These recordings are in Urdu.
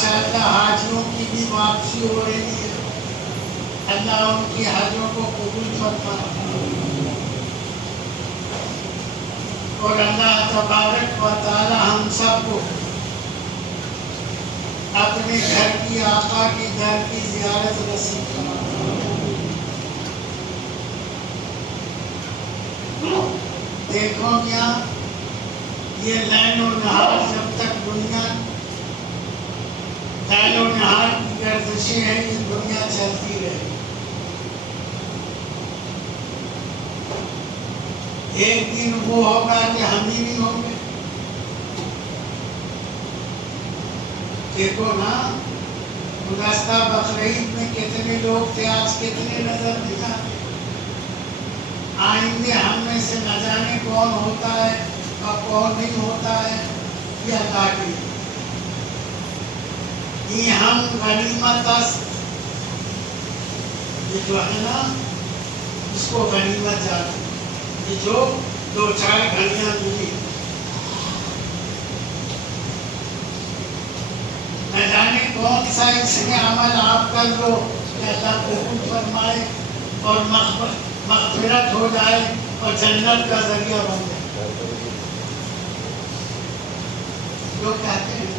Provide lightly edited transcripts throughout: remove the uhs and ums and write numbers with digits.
ماشاءاللہ حاجیوں کی بھی واپسی ہو رہی ہے، اللہ ان کی حجوں کو قبول فرمائے، اور اللہ تبارک و تعالی ہم سب کو اپنے گھر کی آقا کی گھر کی زیارت نصیب فرمائے۔ دیکھو کیا یہ لیل و نہار جب تک دنیا لیل و نہار کی گردشیں ہیں، یہ دنیا چلتی رہے، ایک دن وہ ہوگا کہ ہم ہی نہیں ہوں گے۔ دیکھو نا گزشتہ بقرعید میں کتنے لوگ تھے، آج کتنے نظر نہیں آتے۔ آئندے ہم میں سے نہ جانے کون ہوتا ہے اور کون نہیں ہوتا ہے، یہ اللہ کی۔ یہ ہم غنیمت است، یہ جو ہے نا اس کو غنیمت جاتے، یہ جو دو چار گھڑیاں ملی، نہ جانے کون سا اس میں عمل آپ کر لو کہ اللہ قبول فرمائے اور مغفرت ہو جائے اور جنت کا ذریعہ بن جائے۔ لوگ کہتے ہیں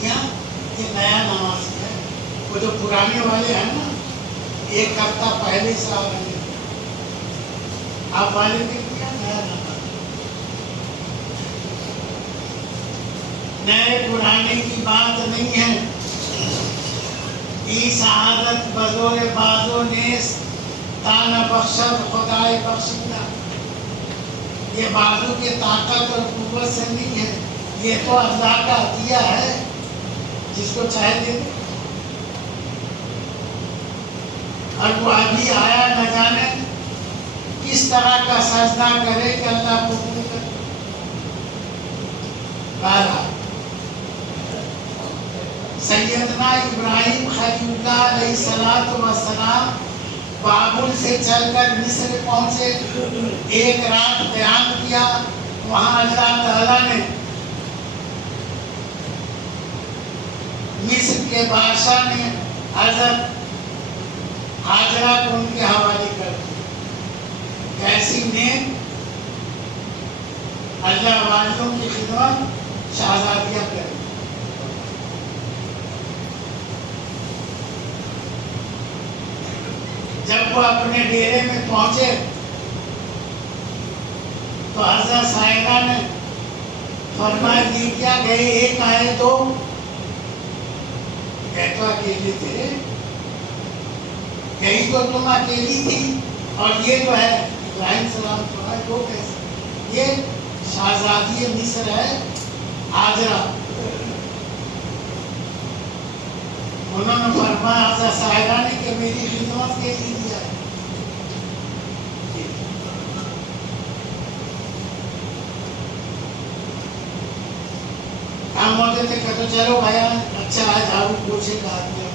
میاں یہ نیا نماز ہے، وہ جو پرانے والے ہیں نا ایک ہفتہ پہلے سے آ رہے ہیں، آپ والے نے کیا نیا نماز، نئے پرانے کی بات نہیں ہے۔ ای سعادت بزور بازو نیست تانا بخشد خدای بخشیدہ، یہ بازو کی طاقت اور قوت سے نہیں ہے، یہ تو اللہ کا عطیہ ہے، جس کو چاہے دے دے۔ اور وہ ابھی آیا نہ جانے کس طرح کا سجدہ کرے کہ اللہ قبول کرے۔ بہرحال سیدنا ابراہیم خلیل اللہ علیہ السلام بابل سے چل کر مصر پہنچے، ایک رات قیام کیا، وہاں اللہ تعالیٰ نے مصر کے بادشاہ نے حضرت ہاجرہ کو ان کے حوالے کر دیا۔ کیسی نیک اللہ والیوں کی خدمت شہزادیاں کریں۔ جب وہ اپنے ڈیرے میں پہنچے تو حضرت صاحبہ نے فرمایا یہ کیا گئے ایک آئے دو، کہتا اکیلے تھے، یہی تو تم اکیلی تھی، اور یہ جو ہے ابراہیم السلام کو ہے وہ کیسے، یہ شہزادی مصر ہے ہاجرہ۔ انہوں نے فرمایا حضرت صاحبہ نے کہ میری خدمت کے لیے دیا ہے۔ کام ہوتے تھے کہ تو چلو بھائی اچھا ہے جھاڑو پوچھے کا آدمی۔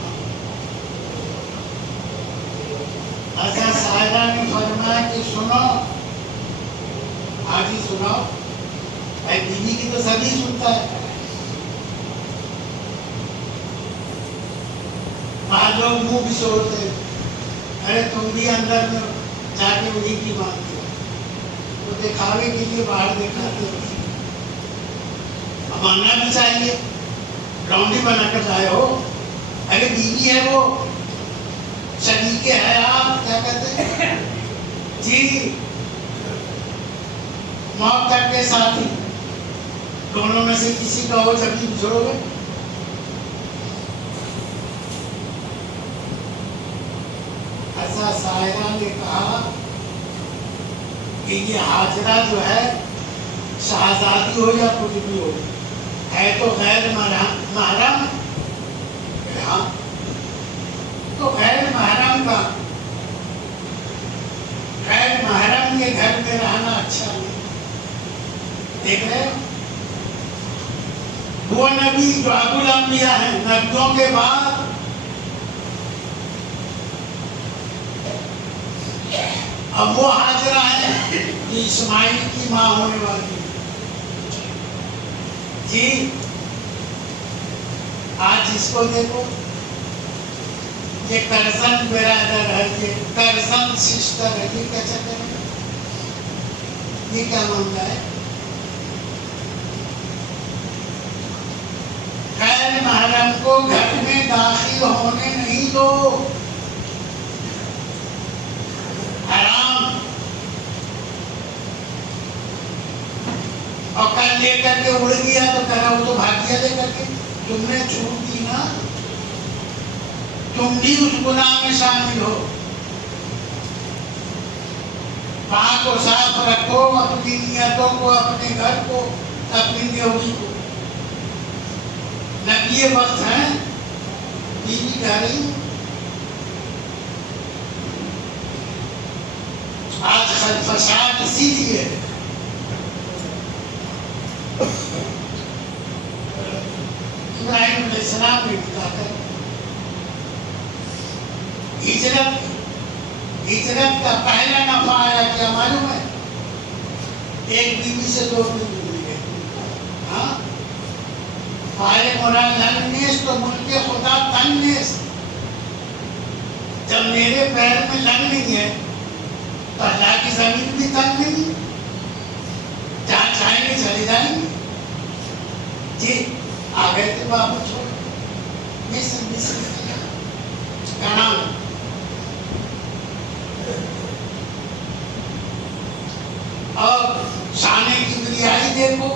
حضرت صاحبہ نے فرمایا کہ سنو، آج ہی سناؤ، بھائی بیوی کی تو سبھی سنتا ہے۔ بعض لوگ منہ بھی چھوڑتے ہیں، ارے تم بھی اندر میں جا کے انہیں کی مانتے ہو، تو دکھاوے کے لیے باہر دکھاتے ہو، ماننا بھی چاہیے، رونڈی بنا کر لائے ہو، ارے بیوی ہے وہ، شریک ہے، آپ کیا کہتے ہیں جی موت تک کے ساتھی، دونوں میں سے کسی کا ہو جب بھی چھوڑو گے۔ حضرت صاحبہ نے کہا کہ یہ ہاجرہ جو ہے شہزادی ہو یا کچھ بھی ہو ہے تو غیر محرم، ہاں تو غیر محرم کا غیر محرم کے گھر میں رہنا اچھا نہیں۔ دیکھ رہے وہ نبی جو ابو الانبیاء ہیں، نبیوں کے بعد اب وہ ہاجرہ ہے کہ اسماعیل کی ماں ہونے والی جی، آج اس کو دیکھو، یہ کرزن برادر ہے، یہ کرزن سسٹر ہے، یہ کیا چکر ہے؟ یہ کیا معاملہ ہے؟ غیر محرم کو گھر میں داخل ہونے نہیں دو، حرام۔ اور کل لے کر کے اڑ گیا تو کرا، وہ تو بھاگ گیا لے کر کے، تم نے چھوٹ دی نا، تم بھی اس گناہ میں شامل ہو۔ پاک و صاف رکھو اپنی نیتوں کو، اپنے گھر کو، اپنی بیوی کو۔ نبی وقت ہیں، بیوی کہہ رہی آج کل فساد اسی لیے ابراہیم علیہ السلام نے بتا کر ہجرت کا پہلا نفع آیا، کیا معلوم ہے؟ ایک بیوی سے 2 بیوی مل گئے۔ ہاں، فائل مراد لنگنیس تو ملک خدا تنگنیس۔ جب میرے پیر میں لنگ نہیں ہے تو اللہ کی زمین بھی تنگ نہیں، جہاں چاہیں گے چلے جائیں گے۔ جی آ گئے تھے بابو چھوڑ مصر کا نام۔ اور شان کبریائی دیکھو،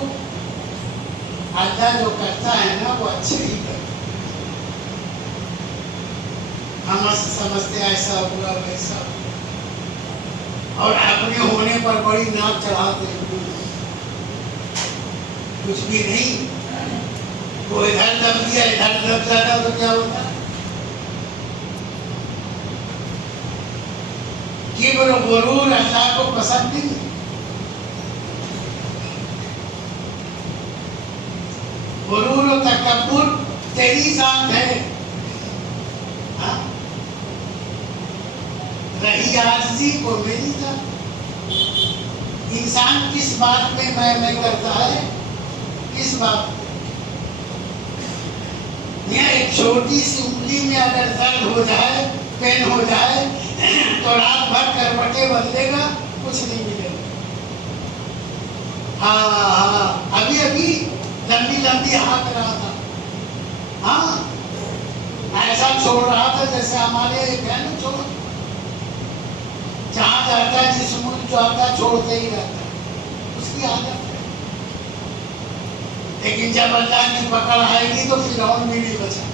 اللہ جو کرتا ہے نا وہ اچھے ہی کرتا ہے۔ ہم سمجھتے ایسا ہوا ویسا ہوا، اور اپنے ہونے پر بڑی ناک چڑھاتے ہیں، کچھ بھی نہیں۔ وہ ادھر دب دیا، ادھر دب جاتا تو کیا ہوتا؟ کبر و غرور اللہ کو پسند نہیں۔ غرور و تکبر تیری ذات ہے، رہی عاجزی کو میری ذات۔ انسان کس بات میں میں کرتا ہے؟ کس بات؟ یہ ایک چھوٹی سی انگلی میں اگر درد ہو جائے، پین ہو جائے تو رات بھر کروٹیں بدلے گا، کچھ نہیں ملے گا۔ ہاں ابھی لمبی ہاتھ رہا تھا، ہاں ایسا چھوڑ رہا تھا جیسے ہمارے ایک ہے نا چھوڑ، جہاں جاتا ہے جس ملک جاتا ہے چھوڑتے ہی رہتا ہے، اس کی عادت ہے۔ لیکن جب اللہ کی پکڑ آئے گی تو فرعون بھی نہیں بچا،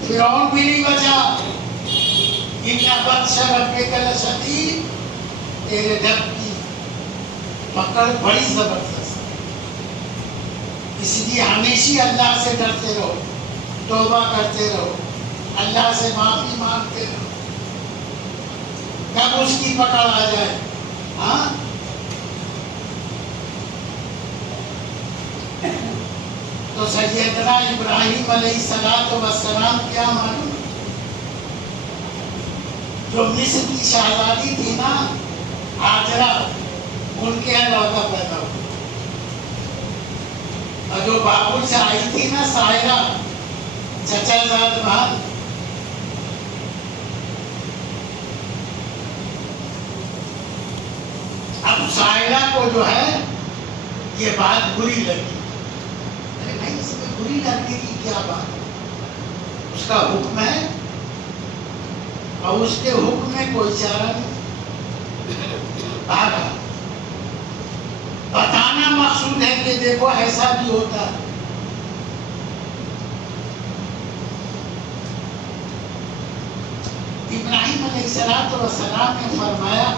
فرعون بھی نہیں بچا۔ ان بطش ربک لشدید، تیرے رب کی پکڑ بڑی زبردست ہے، اس لیے ہمیشہ اللہ سے ڈرتے رہو، توبہ کرتے رہو، اللہ سے معافی مانگتے رہو، کب اس کی پکڑ آ جائے۔ ہاں تو سیدنا ابراہیم علیہ السلام کیا معلوم، جو مصر کی شہزادی تھی نا ہاجرہ، ان کے یہاں لڑکا پیدا ہوا، اور جو بابل سے آئی تھی نا سائرہ، چچا زاد بہن، اب سائرہ کو جو ہے یہ بات بری لگی، نہیں اس میں بری لگنے کی کیا بات ہے، اس کا حکم ہے اور اس کے حکم میں کوئی چارہ نہیں، بھاگا۔ بتانا مقصود ہے کہ دیکھو ایسا بھی ہوتا ہے۔ ابراہیم علیہ السلام نے فرمایا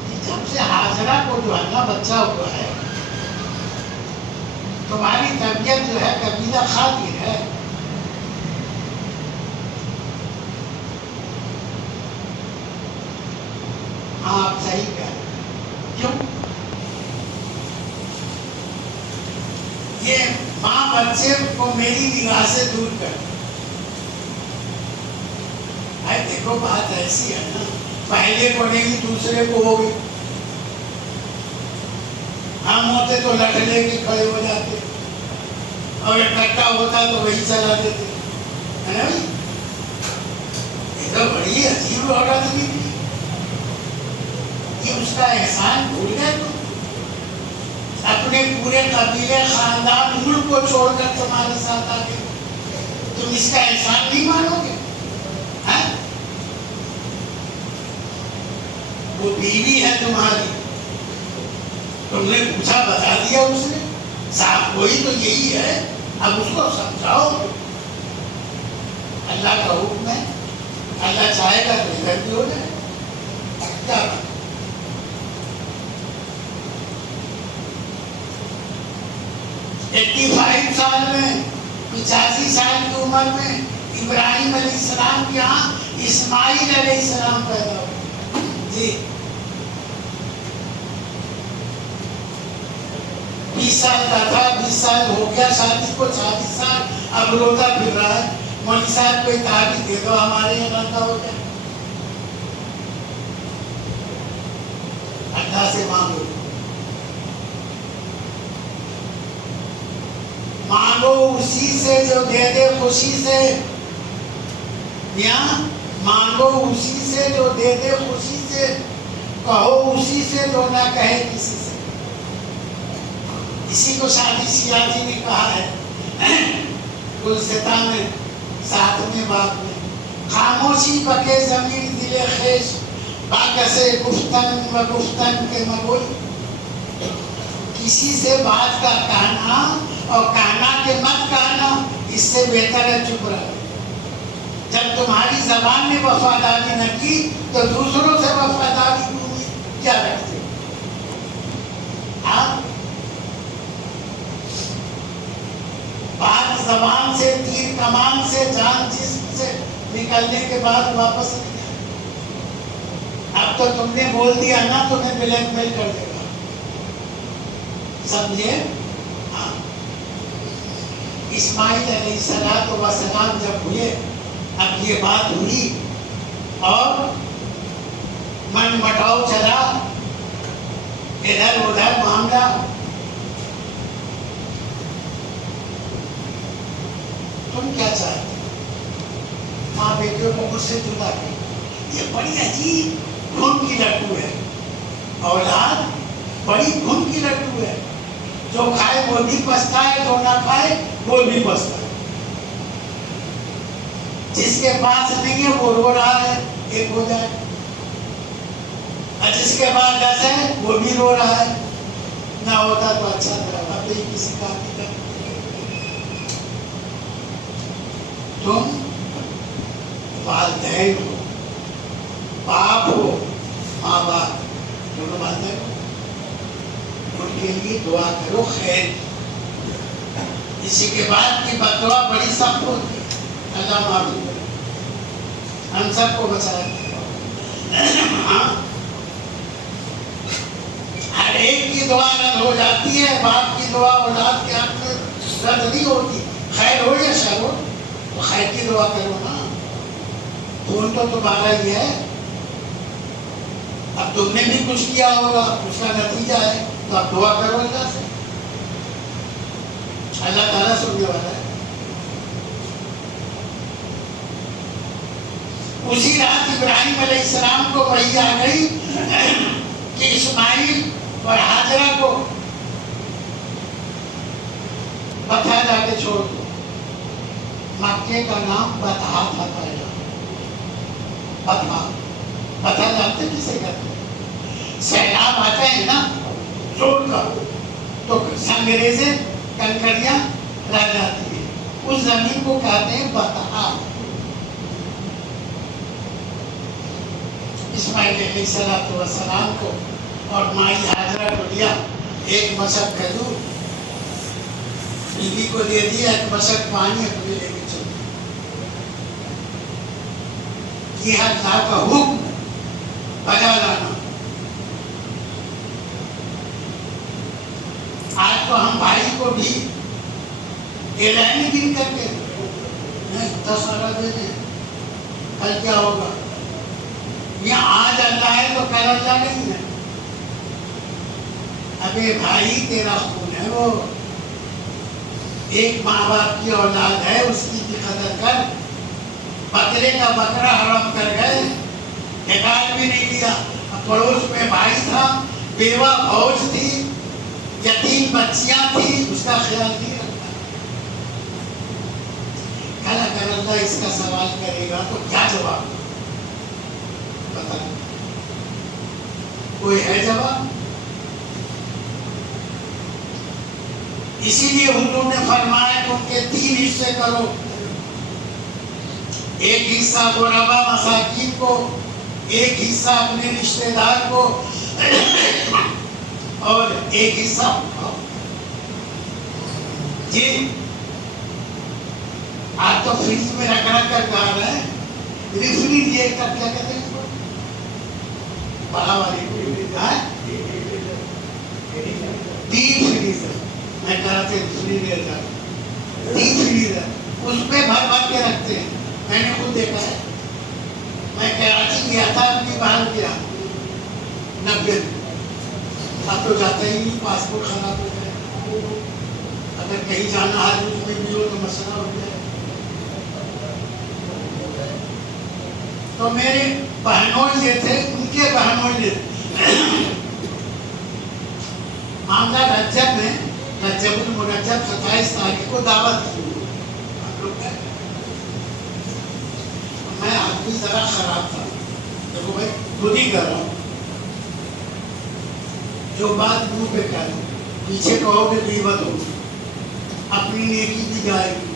کہ جب سے ہاجرہ کو جو ہے نا بچہ ہوا ہے، تمہاری طبیعت جو ہے قبیلہ خاطر ہے، ہاں آپ صحیح کہہ رہے ہیں۔ کیوں؟ یہ ماں بچے کو میری نگاہ سے دور کر، دیکھو بات ایسی ہے نا، پہلے پڑھے گی دوسرے کو ہوگی، ہم ہوتے تو لٹ لے کے کھڑے ہو جاتے اور اکٹھا ہوتا تو وہی چلا دیتے، ہے نا؟ یہ تو بڑی عجیب عورت بھی تھی، یہ اس کا احسان بھول گئے تو اپنے پورے قبیلے خاندان ملک کو چھوڑ کر تمہارے ساتھ آ گئے، تم اس کا احسان نہیں مانو گے؟ وہ بیوی ہے تمہاری، تم نے پوچھا بتا دیا اس نے، صاحب کوئی تو یہی ہے، اب اس کو سمجھاؤ، اللہ کا حکم ہے، اللہ چاہے گا تو ادھر بھی ہو جائے کیا بات؟ 85 سال میں 85 سال کی عمر میں ابراہیم علیہ السلام کے یہاں اسماعیل علیہ السلام پیدا ہوئے، جی 20 سال کا تھا، 20 سال ہو گیا شادی کو، 40 سال اب روتا پھر رہا ہے، مولوی صاحب کوئی تعبیر دے دو ہمارے یہاں کا ہو جائے، اللہ سے مانگو، مانگو اسی سے جو دے دے خوشی سے، میاں مانگو اسی سے جو دے دے خوشی سے، کہو اسی سے جو نہ کہے کسی سے، اسی کو شادی سیاسی نے کہا ہے گلستان میں 7ویں باب میں، خاموشی بکے ضمیر دل خیش باکسے گفتن و گفتن کے مگوئی، کسی سے بات کا کہنا اور کہنا کہ مت کہنا اس سے بہتر ہے چپ رہو، جب تمہاری زبان نے وفاداری نہ کی تو دوسروں سے وفاداری کیا رکھتے آپ؟ بات زبان سے، تیر کمان سے، جان جسم سے نکلنے کے بعد واپس نہیں آئے، اب تو تم نے بول دیا نا، تمہیں بلیک میل کر دے گا، سمجھے؟ ہاں اسماعیل علیہ السلام جب ہوئے، اب یہ بات ہوئی اور من مٹاؤ چلا، ادھر ادھر معاملہ، تم کیا چاہتے؟ ماں بیٹیوں کو مجھ سے جدا کر، یہ بڑی عجیب گھن کی لٹو ہے، اولاد بڑی گھن کی لٹو ہے، جو کھائے وہ بھی پچھتا ہے، جو نہ کھائے وہ بھی پچھتا ہے، جس کے پاس نہیں ہے وہ رو رہا ہے ایک ہو جائے، اور جس کے پاس 10 ہے وہ بھی رو رہا ہے، نہ ہوتا تو اچھا تھا، اب تو کسی کام نہیں کرتا، تم والدین ہو، باپ ہو، ماں باپ دونوں والدین ہو، ان کے لیے دعا کرو خیر، اسی کے بعد کی بددعا بڑی سخت ہوتی ہے، اللہ معلوم ہے، ہم سب کو بچائے، ہاں ہر ایک کی دعا رد ہو جاتی ہے، باپ کی دعا اولاد کے حق میں رد نہیں ہوتی، خیر ہو یا شر ہو تو خیر کی دعا کرو نا، خون تو تمہارا ہی ہے، اب تم نے بھی کچھ کیا ہوگا، اس کا نتیجہ ہے، تو اب دعا کرو اللہ سے، اللہ تعالیٰ سننے والا ہے۔ اسی رات ابراہیم علیہ السلام کو وحی آ گئی کہ اسماعیل اور ہاجرہ کو بطحا جا کے چھوڑ دو، مکے کا نام بطحا تھا پہلا، بطحا جانتے کسے کہتے ہیں؟ سیلاب آتے ہیں نا زور کا، تو سنگریزیں کنکریاں رہ جاتی ہیں، اس زمین کو کہتے ہیں بطحا۔ اسماعیل علیہ السلام کو اور مائی ہاجرہ کو لیا، ایک مشک کھجور بیوی کو دے دیا، ایک مشک پانی اپنے لے کے چل دیا، یہ اللہ کا حکم بجا لانا۔ آج تو ہم بھائی کو بھی اعلان دن کر کے 10 آرہ دے دیں، کل کیا ہوگا؟ یہ آج اللہ ہے تو کل اللہ نہیں ہے، ابے بھائی تیرا خون ہے وہ، ایک ماں باپ کی اولاد ہے، اس کی بھی قدر کر. بکرے کا بکرا حرام کر گئے، نکال بھی نہیں لیا. پڑوس میں بھائی تھا، بیوہ فوج تھی، یتیم بچیاں تھی، اس کا خیال نہیں رکھتا. کل اگر اللہ اس کا سوال کرے گا تو کیا جواب بتا؟ کوئی ہے جواب؟ اسی لیے حضور نے فرمایا کہ ان کے 3 حصے کرو. ایک حصہ غربا مساکین کو، ایک حصہ اپنے رشتہ دار کو، اور ایک حصہ جی آپ تو فریج میں رکھ کر کھا رہے ہیں. ریفریجریٹر کیا کہتے ہیں اس کو؟ بڑا والی ڈیپ فریزر، میں کہہ رہا تھا ریفریجریٹر، ڈیپ فریزر اس پہ بھر بھر کے رکھتے ہیں. میں نے خود دیکھا ہے. میں کراچی گیا تھا اپنی بہن کے یہاں 90 میں. اب تو جاتا ہی نہیں، پاسپورٹ خراب ہو جائے، اگر کہیں جانا ہے اس میں بھی ہو تو مسئلہ ہو جائے. تو میرے بہنوئی یہ تھے، ان کے بہنوئی یہ تھے. معاملہ رجب میں، رجب المرجب 27 تاریخ کو دعوت کی. میں آدمی ذرا خراب تھا. دیکھو بھائی خود ہی کر رہا ہوں، جو بات منہ پہ کہہ دوں پیچھے کہو کہ غیبت ہوگی، اپنی نیکی بھی جائے گی،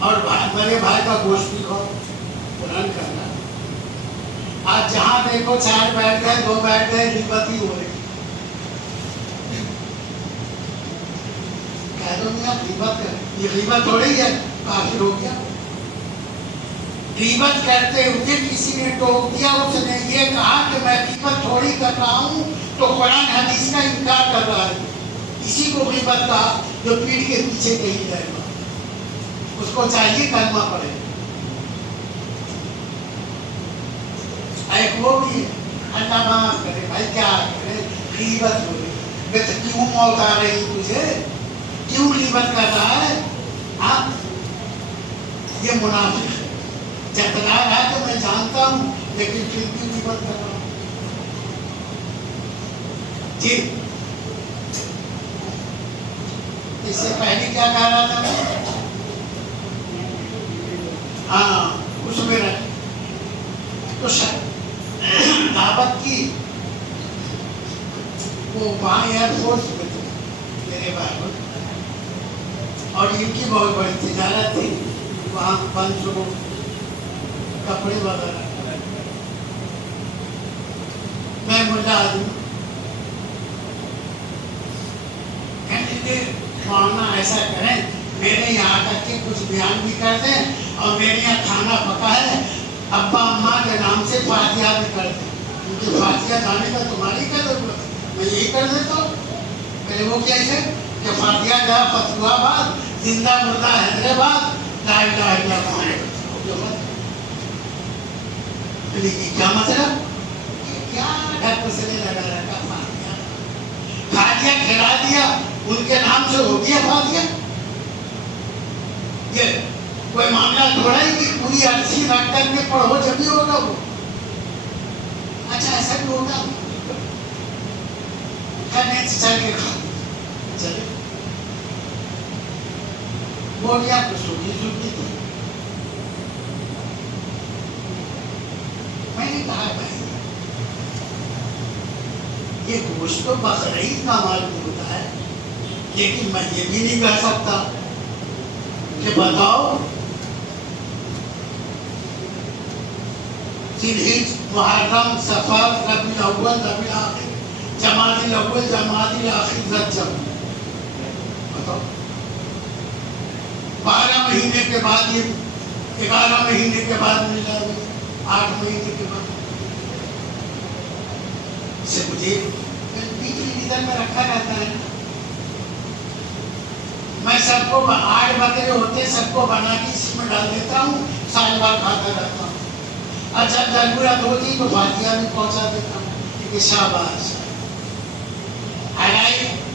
اور میرے بھائی کا گوشت بھی کھاؤ. قرآن کر رہا ہے. آج جہاں دیکھو 4 بیٹھ گئے، 2 بیٹھ گئے، غیبت ہی ہو رہی. کہہ دو میاں غیبت کر، یہ غیبت ہو رہی ہے، کافر ہو گیا. غیبت کرتے ہوئے کسی نے ٹوک دیا، اس نے یہ کہا کہ میں غیبت تھوڑی کر رہا ہوں، تو قرآن حدیث کا انکار کر رہا ہے. اسی کو غیبت کہا جو پیٹھ کے پیچھے کہیں جائے گا. اس کو چاہیے کلمہ پڑے. ایک وہ بھی ہے، اللہ معاف کرے بھائی، کیا کرے، غیبت ہو رہی. میں تو کیوں موت آ رہی تجھے، کیوں غیبت کر رہا ہے؟ ہاں یہ منافق ہے. جتلا رہا تو میں جانتا ہوں، لیکن پھر بھی غیبت کر رہا ہوں. جی اس سے پہلے کیا کہہ رہا تھا میں؟ ہاں اس میں رکھ تو دعوت کی. وہ وہاں ایئر فورس میں تھے میرے بھائی، اور ان کی بہت بڑی تجارت تھی وہاں، 500 کپڑے وغیرہ. میں ملا آدمی معاملہ ایسا کریں، میرے یہاں آ کر کے کچھ بیان بھی کر دیں، اور میرے یہاں کھانا پکا ہے، ابا اماں کے نام سے فاتحہ بھی کر دیں. کیونکہ فاتحہ جانے کا تمہاری کیا ضرورت ہے، میں یہی کر دیتا ہوں. میرے وہ کیسے کہ فاتحہ جا فتح آباد، زندہ مردہ حیدرآباد، لا الہ الا اللہ. کیا مطلب، کیا گھر پسنے لگا رکھا فاتحہ، فاتحہ کھلا دیا، ان کے نام سے ہو گیا فاتحہ. یہ کوئی معاملہ تھوڑا ہی کہ پوری عرصی رکھ کر کے پڑھو جب بھی ہوگا وہ. اچھا ایسا بھی ہوگا، کرنے سے چل کے کھا چلے. بولیا تو سوچی سوچی تھی. میں نے کہا بھائی یہ گوشت تو بقرعید کا معلوم ہوتا ہے، لیکن میں یہ بھی نہیں کہہ سکتا کہ بتاؤ ذوالحجہ، محرم، صفر، ربیع الاول، ربیع الاخر، جمادی الاول، جمادی الاخر، رجب. بتاؤ 12 مہینے کے بعد، یہ 11 مہینے کے بعد مل جائے گا، 8 مہینے کے بعد. سے مجھے ادھر میں رکھا رہتا ہے. میں سب کو 8 بکرے ہوتے، سب کو بنا کے اسی میں ڈال دیتا ہوں، سال بھر کھاتا رہتا ہوں. اچھا ضرورت ہوتی تو فاتحہ بھی پہنچا دیتا ہوں کہ شاباش.